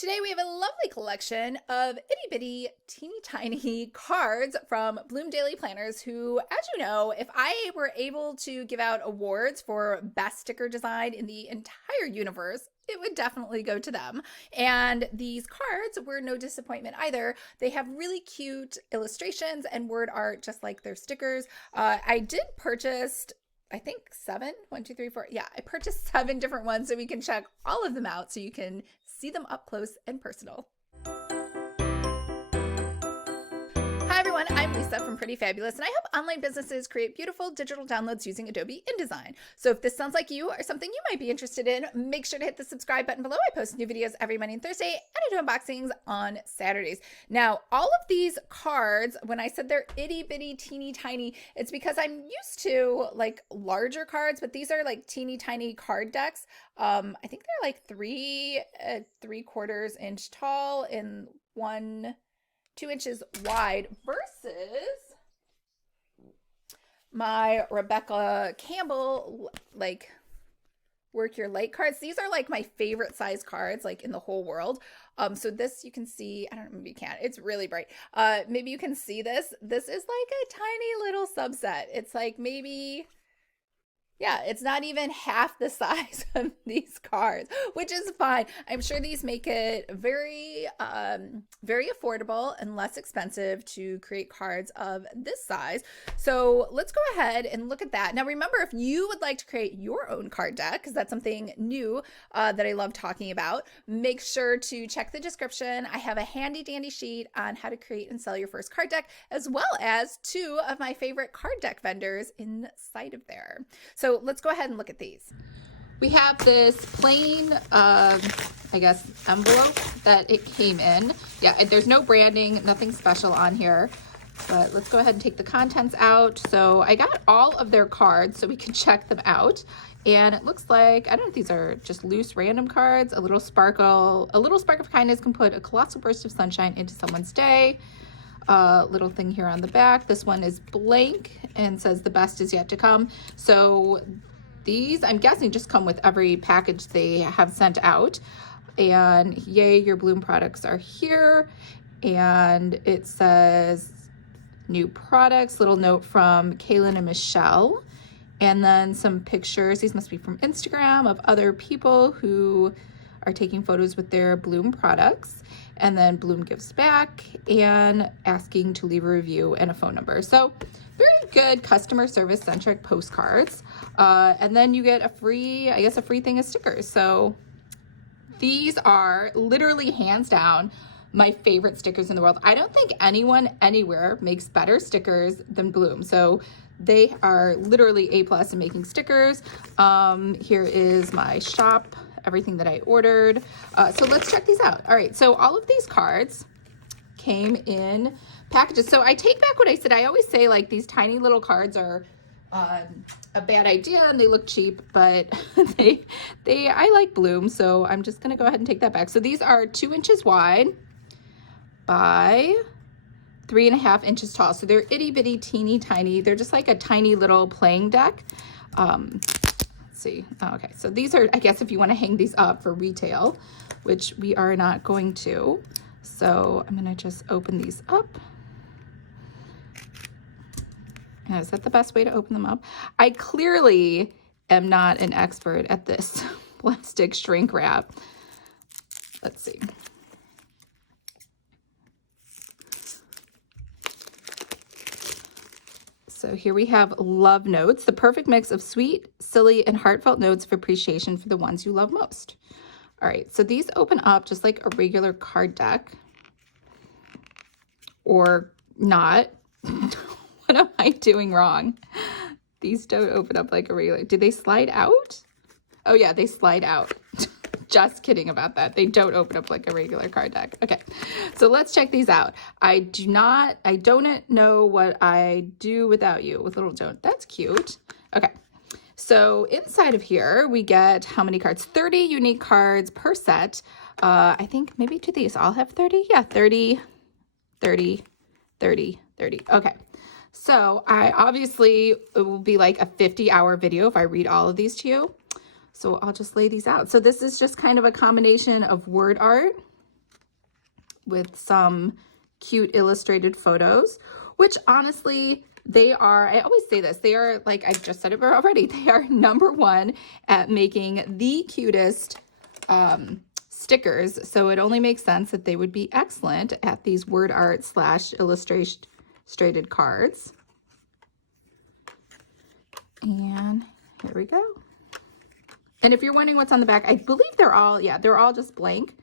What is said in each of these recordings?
Today we have a lovely collection of itty bitty teeny tiny cards from Bloom Daily Planners who, as you know, if I were able to give out awards for best sticker design in the entire universe, it would definitely go to them. And these cards were no disappointment either. They have really cute illustrations and word art just like their stickers. I did purchase I think 7, 1, 2, 3, 4. Yeah, I purchased 7 different ones so we can check all of them out so you can see them up close and personal. Hi everyone, I'm Lisa from Pretty Fabulous, and I help online businesses create beautiful digital downloads using Adobe InDesign. So if this sounds like you or something you might be interested in, make sure to hit the subscribe button below. I post new videos every Monday and Thursday, and I do unboxings on Saturdays. Now, all of these cards, when I said they're itty bitty teeny tiny, it's because I'm used to like larger cards, but these are like teeny tiny card decks. I think they're like 3/4 inch tall and 2 inches wide versus my Rebecca Campbell like work your light cards. These are like my favorite size cards like in the whole world. So this you can see, I don't know, maybe you can't, it's really bright. Maybe you can see this. This is like a tiny little subset. It's like maybe, yeah, it's not even half the size of these cards, which is fine. I'm sure these make it very, very affordable and less expensive to create cards of this size. So let's go ahead and look at that. Now, remember, if you would like to create your own card deck, because that's something new that I love talking about, make sure to check the description. I have a handy dandy sheet on how to create and sell your first card deck, as well as 2 of my favorite card deck vendors inside of there. So let's go ahead and look at these. We have this plain, I guess, envelope that it came in. Yeah, there's no branding, nothing special on here. But let's go ahead and take the contents out. So I got all of their cards so we can check them out. And it looks like, I don't know if these are just loose random cards. A little spark of kindness can put a colossal burst of sunshine into someone's day. Little thing here on the back. This one is blank and says the best is yet to come. So these, I'm guessing, just come with every package they have sent out. And yay, your Bloom products are here. And it says new products, little note from Kaylin and Michelle. And then some pictures, these must be from Instagram, of other people who are taking photos with their Bloom products. And then Bloom gives back and asking to leave a review and a phone number. So very good customer service centric postcards. And then you get a free thing of stickers. So these are literally hands down my favorite stickers in the world. I don't think anyone anywhere makes better stickers than Bloom. So they are literally A+ in making stickers. Here is my shop, everything that I ordered. So let's check these out. All right, so all of these cards came in packages. So I take back what I said. I always say like these tiny little cards are a bad idea and they look cheap, but I like Bloom, so I'm just gonna go ahead and take that back. So these are 2 inches wide by 3.5 inches tall. So they're itty bitty teeny tiny. They're just like a tiny little playing deck. See. Okay, so these are, I guess, if you want to hang these up for retail, which we are not going to. So I'm going to just open these up. Now, is that the best way to open them up? I clearly am not an expert at this plastic shrink wrap. Let's see. So here we have love notes, the perfect mix of sweet, silly, and heartfelt notes of appreciation for the ones you love most. All right, so these open up just like a regular card deck, or not. What am I doing wrong? These don't open up like a regular. Do they slide out? Oh yeah, they slide out. Just kidding about that. They don't open up like a regular card deck. Okay, so let's check these out. I don't know what I do without you with little don't. That's cute. Okay, so inside of here, we get how many cards? 30 unique cards per set. I think maybe do these all have 30? Yeah, 30, 30, 30, 30. Okay, so it will be like a 50-hour video if I read all of these to you. So I'll just lay these out. So this is just kind of a combination of word art with some cute illustrated photos, which honestly, they are, I always say this, they are, like I just said it already, they are #1 at making the cutest stickers. So it only makes sense that they would be excellent at these word art / illustrated cards. And here we go. And if you're wondering what's on the back, I believe they're all, yeah, they're all just blank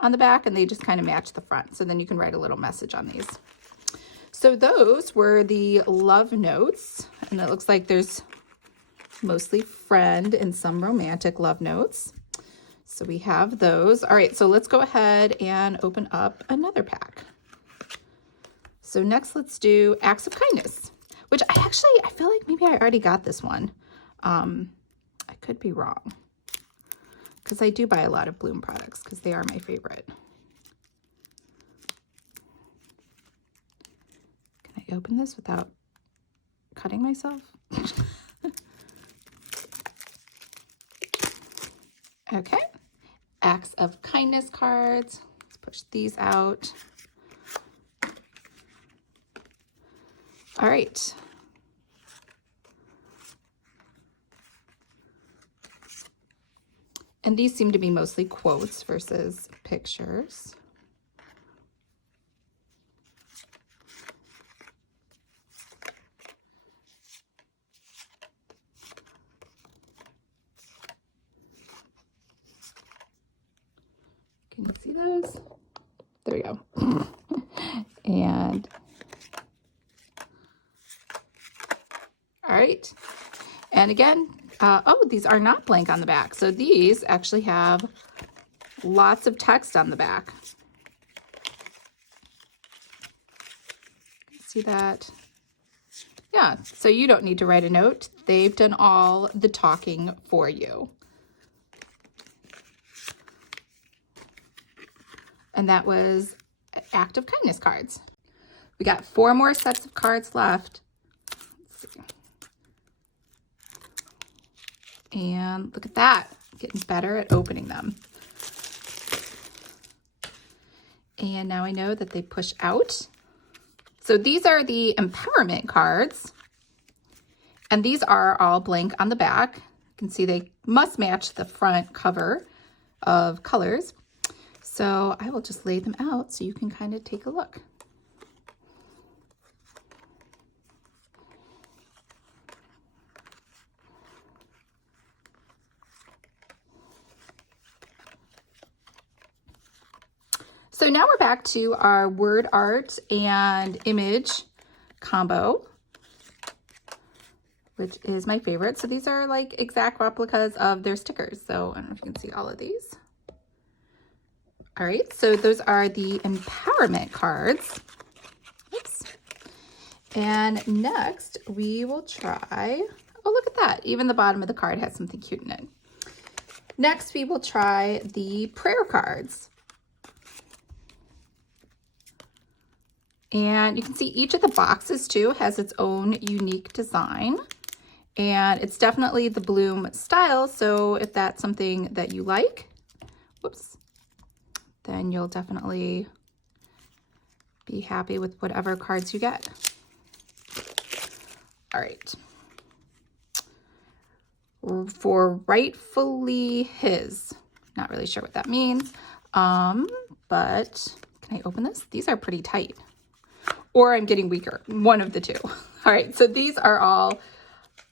on the back, and they just kind of match the front. So then you can write a little message on these. So those were the love notes, and it looks like there's mostly friend and some romantic love notes. So we have those. All right, so let's go ahead and open up another pack. So next, let's do acts of kindness, which I feel like maybe I already got this one. I could be wrong, because I do buy a lot of Bloom products because they are my favorite. Can I open this without cutting myself? Okay, acts of kindness cards. Let's push these out. All right. And these seem to be mostly quotes versus pictures. Can you see those? There we go. And all right. And again, oh, these are not blank on the back. So these actually have lots of text on the back. See that? Yeah, so you don't need to write a note. They've done all the talking for you. And that was act of kindness cards. We got 4 more sets of cards left. Let's see. And look at that, getting better at opening them. And now I know that they push out. So these are the empowerment cards. And these are all blank on the back. You can see they must match the front cover of colors. So I will just lay them out so you can kind of take a look. So now we're back to our word art and image combo, which is my favorite. So these are like exact replicas of their stickers. So I don't know if you can see all of these. All right, so those are the empowerment cards. Oops. And next we will try, oh, look at that. Even the bottom of the card has something cute in it. Next, we will try the prayer cards. And you can see each of the boxes too has its own unique design. And it's definitely the Bloom style. So if that's something that you like, whoops, then you'll definitely be happy with whatever cards you get. All right. For rightfully his, not really sure what that means. But can I open this? These are pretty tight. Or I'm getting weaker, one of the two. All right, so these are all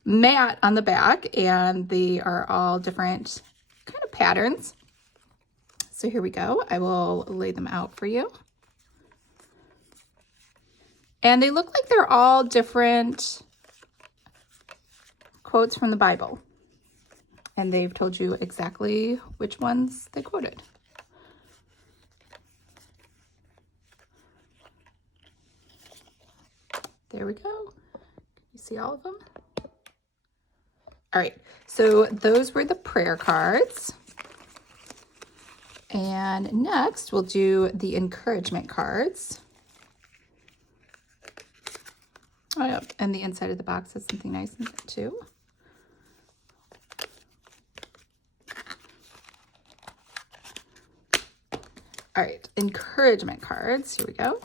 matte on the back, and they are all different kind of patterns. So here we go. I will lay them out for you. And they look like they're all different quotes from the Bible. And they've told you exactly which ones they quoted. There we go. You see all of them? All right, so those were the prayer cards. And next we'll do the encouragement cards. Oh yeah, and the inside of the box has something nice in it too. All right, encouragement cards. Here we go.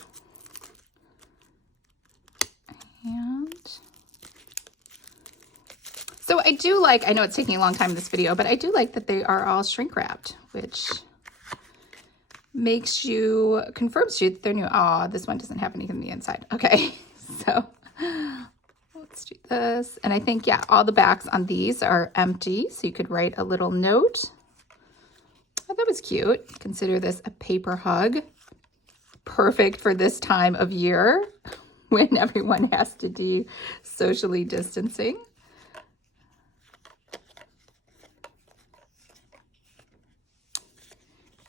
And so I do like, I know it's taking a long time in this video, but I do like that they are all shrink wrapped, which confirms to you that they're new. Oh, this one doesn't have anything on the inside. Okay, so let's do this. And I think, yeah, all the backs on these are empty, so you could write a little note. Oh, that was cute. Consider this a paper hug. Perfect for this time of year when everyone has to be socially distancing.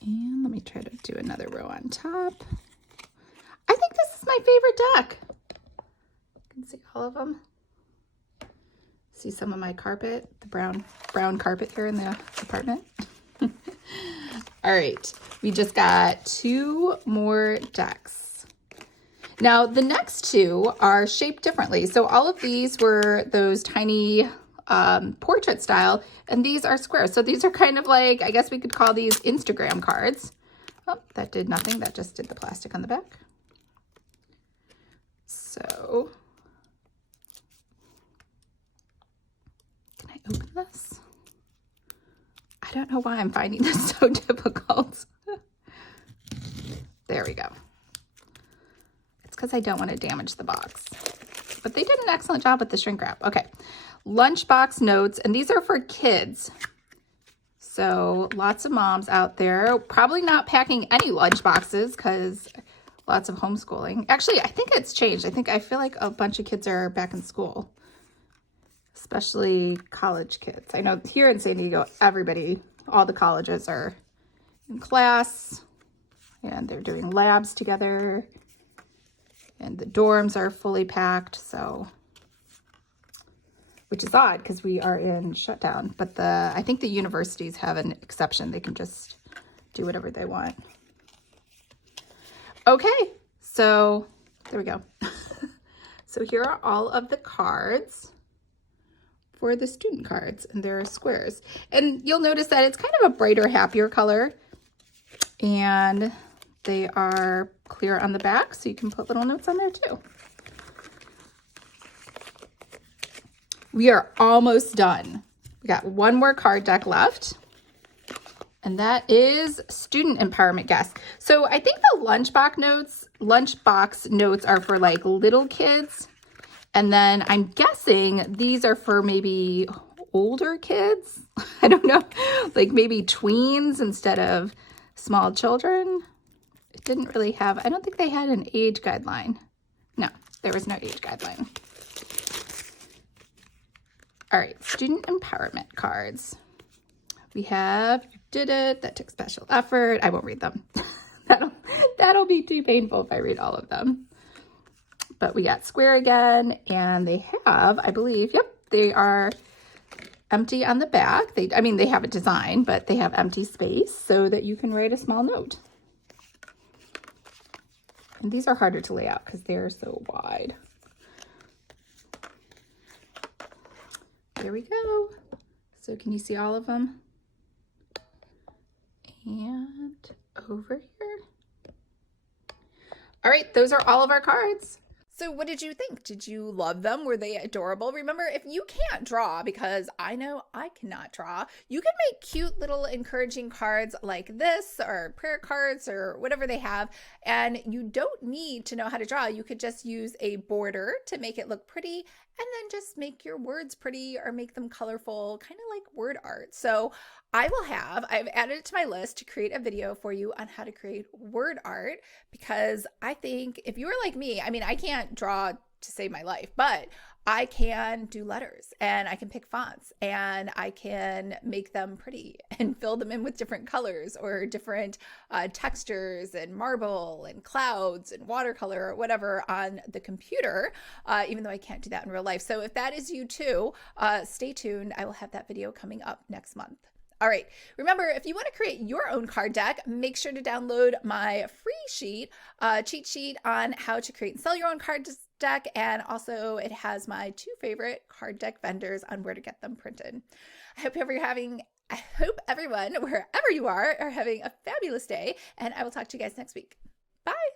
And let me try to do another row on top. I think this is my favorite deck. You can see all of them. See some of my carpet, the brown carpet here in the apartment. All right, we just got 2 more decks. Now the next 2 are shaped differently. So all of these were those tiny portrait style, and these are square. So these are kind of like, I guess we could call these Instagram cards. Oh, that did nothing. That just did the plastic on the back. So can I open this? I don't know why I'm finding this so difficult. There we go. It's because I don't want to damage the box. But they did an excellent job with the shrink wrap. Okay. Lunchbox notes, and these are for kids. So lots of moms out there probably not packing any lunch boxes because lots of homeschooling. Actually, I think it's changed. I feel like a bunch of kids are back in school, especially college kids. I know here in San Diego, all the colleges are in class and they're doing labs together and the dorms are fully packed. So, which is odd because we are in shutdown, but I think the universities have an exception. They can just do whatever they want. Okay, so there we go. So here are all of the cards for the student cards, and there are squares. And you'll notice that it's kind of a brighter, happier color, and they are clear on the back, so you can put little notes on there too. We are almost done. We got 1 more card deck left, and that is student empowerment guests. So I think the lunchbox notes are for like little kids. And then I'm guessing these are for maybe older kids. I don't know, like maybe tweens instead of small children. It didn't really have, I don't think they had an age guideline. No, there was no age guideline. All right, student empowerment cards. We have, you did it, that took special effort. I won't read them. That'll be too painful if I read all of them. But we got square again, and they have, I believe, yep, they are empty on the back. They have a design, but they have empty space so that you can write a small note. And these are harder to lay out because they're so wide. There we go. So can you see all of them? And over here. All right, those are all of our cards. So what did you think? Did you love them? Were they adorable? Remember, if you can't draw, because I know I cannot draw, you can make cute little encouraging cards like this or prayer cards or whatever they have. And you don't need to know how to draw. You could just use a border to make it look pretty, and then just make your words pretty or make them colorful, kind of like word art. So I've added it to my list to create a video for you on how to create word art, because I think if you are like me, I can't draw to save my life, but I can do letters and I can pick fonts and I can make them pretty and fill them in with different colors or different textures and marble and clouds and watercolor or whatever on the computer, even though I can't do that in real life. So if that is you too, stay tuned. I will have that video coming up next month. All right, remember, if you want to create your own card deck, make sure to download my free cheat sheet on how to create and sell your own card deck. And also it has my 2 favorite card deck vendors on where to get them printed. I hope you're having I hope everyone, wherever you are having a fabulous day, and I will talk to you guys next week. Bye.